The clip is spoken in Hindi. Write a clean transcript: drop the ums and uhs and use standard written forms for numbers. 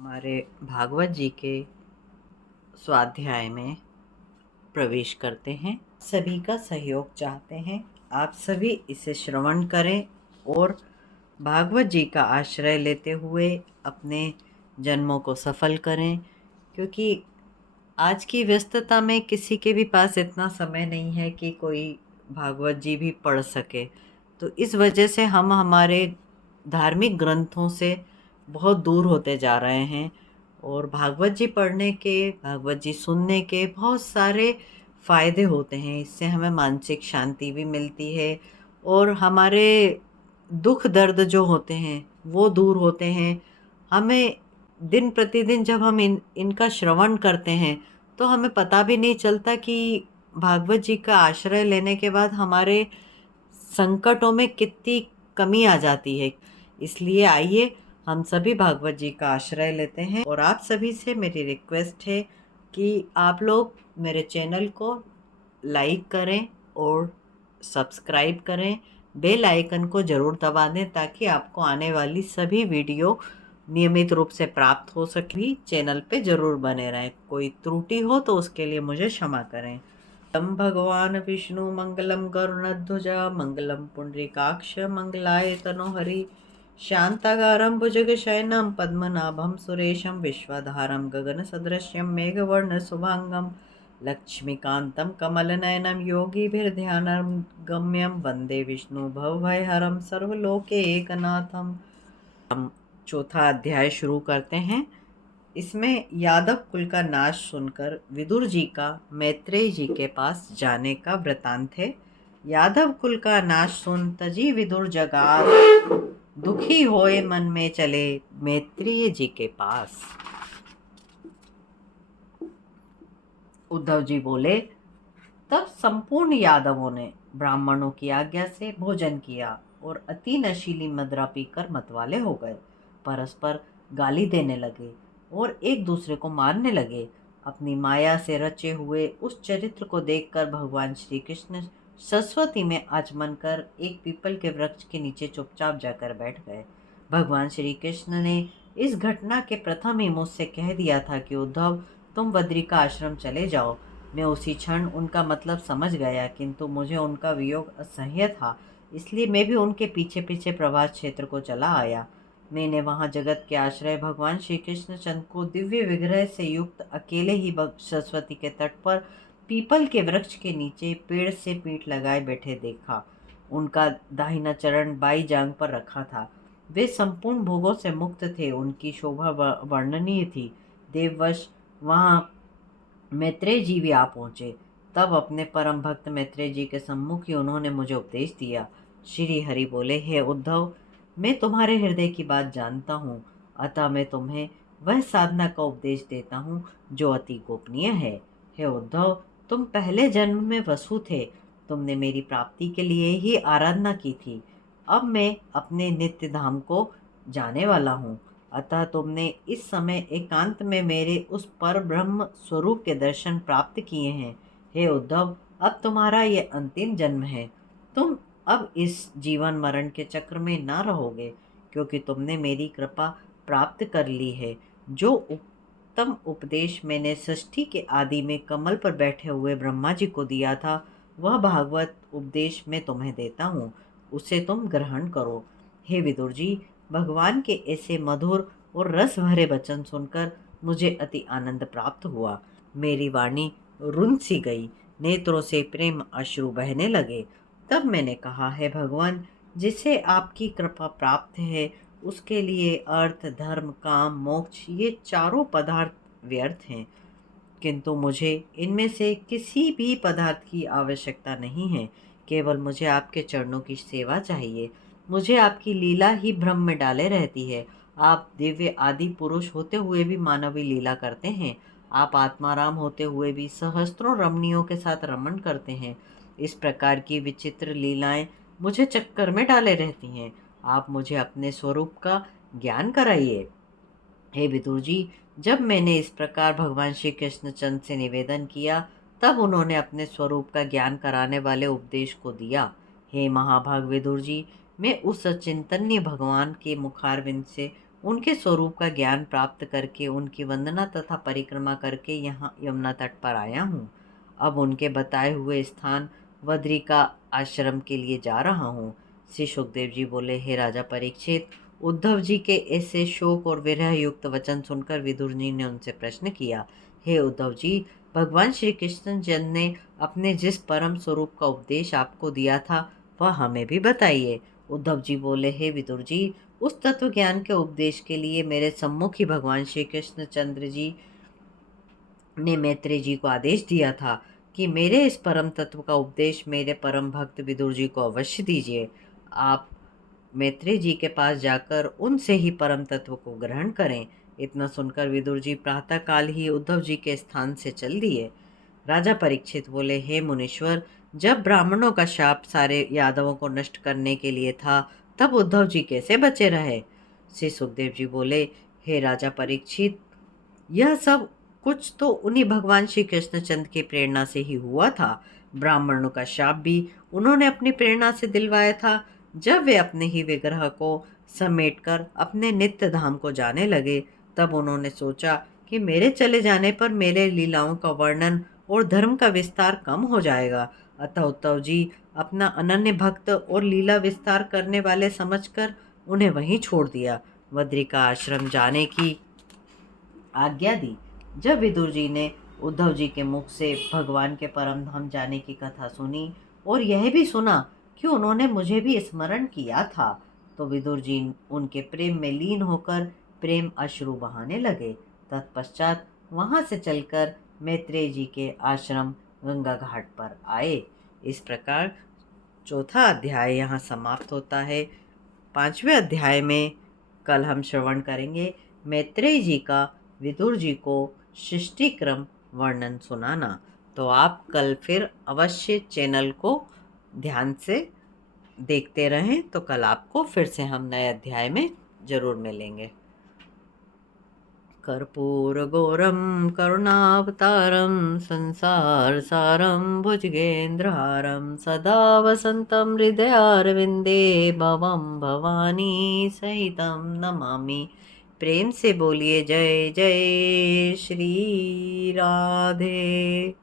हमारे भागवत जी के स्वाध्याय में प्रवेश करते हैं। सभी का सहयोग चाहते हैं। आप सभी इसे श्रवण करें और भागवत जी का आश्रय लेते हुए अपने जन्मों को सफल करें, क्योंकि आज की व्यस्तता में किसी के भी पास इतना समय नहीं है कि कोई भागवत जी भी पढ़ सके। तो इस वजह से हम हमारे धार्मिक ग्रंथों से बहुत दूर होते जा रहे हैं। और भागवत जी पढ़ने के, भागवत जी सुनने के बहुत सारे फायदे होते हैं। इससे हमें मानसिक शांति भी मिलती है और हमारे दुख दर्द जो होते हैं वो दूर होते हैं। हमें दिन प्रतिदिन जब हम इनका श्रवण करते हैं तो हमें पता भी नहीं चलता कि भागवत जी का आश्रय लेने के बाद हमारे संकटों में कितनी कमी आ जाती है। इसलिए आइए हम सभी भागवत जी का आश्रय लेते हैं। और आप सभी से मेरी रिक्वेस्ट है कि आप लोग मेरे चैनल को लाइक करें और सब्सक्राइब करें। बेल आइकन को ज़रूर दबा दें ताकि आपको आने वाली सभी वीडियो नियमित रूप से प्राप्त हो सके। चैनल पे ज़रूर बने रहें। कोई त्रुटि हो तो उसके लिए मुझे क्षमा करें। तम भगवान विष्णु मंगलम गरुणध्वजा मंगलम पुंडरीकाक्ष मंगलाय तनोहरि शांताकारं भुजगशयनं पद्मनाभं सुरेशं विश्वधारं गगनसदृशं मेघवर्णं शुभांगं लक्ष्मीकान्तं कमलनयनं योगिभिर्ध्यानगम्यं वन्दे विष्णु भवभयहरं सर्वलोकैकनाथं। हम चौथा अध्याय शुरू करते हैं। इसमें यादव कुल का नाश सुनकर विदुर जी का मैत्रेय जी के पास जाने का वृतांत है। यादव कुल का नाश सुन तजी विदुर जगार, दुखी होए मन में चले मैत्रेय जी के पास। उद्धव जी बोले, तब संपूर्ण यादवों ने ब्राह्मणों की आज्ञा से भोजन किया और अति नशीली मदिरा पीकर मतवाले हो गए। परस्पर गाली देने लगे और एक दूसरे को मारने लगे। अपनी माया से रचे हुए उस चरित्र को देखकर भगवान श्री कृष्ण सरस्वती में आचमन कर एक पीपल के वृक्ष के नीचे चुपचाप जाकर बैठ गए। भगवान श्री कृष्ण ने इस घटना के प्रथम ही मुझसे कह दिया था कि उद्धव, तुम बद्री का आश्रम चले जाओ। मैं उसी क्षण उनका मतलब समझ गया, किंतु मुझे उनका वियोग असह्य था। इसलिए मैं भी उनके पीछे पीछे प्रभास क्षेत्र को चला आया। मैंने वहां जगत के आश्रय भगवान श्री कृष्ण चंद्र को दिव्य विग्रह से युक्त अकेले ही सरस्वती के तट पर पीपल के वृक्ष के नीचे पेड़ से पीठ लगाए बैठे देखा। उनका दाहिना चरण बाई जांग पर रखा था। वे संपूर्ण भोगों से मुक्त थे। उनकी शोभा वर्णनीय थी। देववश वहां मैत्रेय जी भी आ पहुंचे। तब अपने परम भक्त मैत्रेय जी के सम्मुख ही उन्होंने मुझे उपदेश दिया। श्री हरि बोले, हे उद्धव, मैं तुम्हारे हृदय की बात जानता हूँ, अतः मैं तुम्हें वह साधना का उपदेश देता हूँ जो अति गोपनीय है। हे उद्धव, तुम पहले जन्म में वसु थे। तुमने मेरी प्राप्ति के लिए ही आराधना की थी। अब मैं अपने नित्य धाम को जाने वाला हूँ, अतः तुमने इस समय एकांत में मेरे उस पर ब्रह्म स्वरूप के दर्शन प्राप्त किए हैं। हे उद्धव, अब तुम्हारा ये अंतिम जन्म है। तुम अब इस जीवन मरण के चक्र में ना रहोगे, क्योंकि तुमने मेरी कृपा प्राप्त कर ली है। जो उत्तम उपदेश मैंने सृष्टि के आदि में कमल पर बैठे हुए ब्रह्मा जी को दिया था, वह भागवत उपदेश मैं तुम्हें देता हूँ, उसे तुम ग्रहण करो। हे विदुर जी, भगवान के ऐसे मधुर और रस भरे वचन सुनकर मुझे अति आनंद प्राप्त हुआ। मेरी वाणी रुंध सी गई, नेत्रों से प्रेम अश्रु बहने लगे। तब मैंने कहा, है भगवान, जिसे आपकी कृपा प्राप्त है उसके लिए अर्थ, धर्म, काम, मोक्ष ये चारों पदार्थ व्यर्थ हैं, किंतु मुझे इनमें से किसी भी पदार्थ की आवश्यकता नहीं है। केवल मुझे आपके चरणों की सेवा चाहिए। मुझे आपकी लीला ही भ्रम में डाले रहती है। आप दिव्य आदि पुरुष होते हुए भी मानवी लीला करते हैं। आप आत्माराम होते हुए भी सहस्त्रों रमणियों के साथ रमण करते हैं। इस प्रकार की विचित्र लीलाएं मुझे चक्कर में डाले रहती हैं। आप मुझे अपने स्वरूप का ज्ञान कराइए। हे विदुर जी, जब मैंने इस प्रकार भगवान श्री कृष्णचंद्र से निवेदन किया, तब उन्होंने अपने स्वरूप का ज्ञान कराने वाले उपदेश को दिया। हे महाभाग विदुर जी, मैं उस अचिंतनीय भगवान के मुखारविंद से उनके स्वरूप का ज्ञान प्राप्त करके उनकी वंदना तथा परिक्रमा करके यहाँ यमुना तट पर आया हूँ। अब उनके बताए हुए स्थान बद्रिका आश्रम के लिए जा रहा हूँ। श्री सुखदेव जी बोले, हे राजा परीक्षित, उद्धव जी के ऐसे शोक और विरह युक्त वचन सुनकर विदुर जी ने उनसे प्रश्न किया, हे उद्धव जी, भगवान श्री कृष्ण चंद्र ने अपने जिस परम स्वरूप का उपदेश आपको दिया था वह हमें भी बताइए। उद्धव जी बोले, हे विदुर जी, उस तत्व ज्ञान के उपदेश के लिए मेरे सम्मुख ही भगवान श्री कृष्ण चंद्र जी ने मैत्रेय जी को आदेश दिया था कि मेरे इस परम तत्व का उपदेश मेरे परम भक्त विदुर जी को अवश्य दीजिए। आप मैत्रेय जी के पास जाकर उनसे ही परम तत्व को ग्रहण करें। इतना सुनकर विदुर जी प्रातःकाल ही उद्धव जी के स्थान से चल दिए। राजा परीक्षित बोले, हे मुनीश्वर, जब ब्राह्मणों का शाप सारे यादवों को नष्ट करने के लिए था, तब उद्धव जी कैसे बचे रहे? श्री सुखदेव जी बोले, हे राजा परीक्षित, यह सब कुछ तो उन्हीं भगवान श्री कृष्णचंद्र की प्रेरणा से ही हुआ था। ब्राह्मणों का शाप भी उन्होंने अपनी प्रेरणा से दिलवाया था। जब वे अपने ही विग्रह को समेटकर अपने नित्य धाम को जाने लगे, तब उन्होंने सोचा कि मेरे चले जाने पर मेरे लीलाओं का वर्णन और धर्म का विस्तार कम हो जाएगा। अतः उद्धव जी अपना अनन्य भक्त और लीला विस्तार करने वाले समझकर उन्हें वहीं छोड़ दिया। बद्रिका आश्रम जाने की आज्ञा दी। जब विदुर जी ने उद्धव जी के मुख से भगवान के परम धाम जाने की कथा सुनी और यह भी सुना कि उन्होंने मुझे भी स्मरण किया था, तो विदुर जी उनके प्रेम में लीन होकर प्रेम अश्रु बहाने लगे। तत्पश्चात वहां से चलकर मैत्रेय जी के आश्रम गंगा घाट पर आए। इस प्रकार चौथा अध्याय यहाँ समाप्त होता है। पांचवें अध्याय में कल हम श्रवण करेंगे मैत्रेय जी का विदुर जी को सृष्टि क्रम वर्णन सुनाना। तो आप कल फिर अवश्य चैनल को ध्यान से देखते रहें, तो कल आपको फिर से हम नए अध्याय में जरूर मिलेंगे। कर्पूरगौरं करुणावतारं संसार सारं भुजगेन्द्रहारं सदा वसन्तं हृदयारविन्दे भवं भवानी सहितं नमामि। प्रेम से बोलिए जय जय श्री राधे।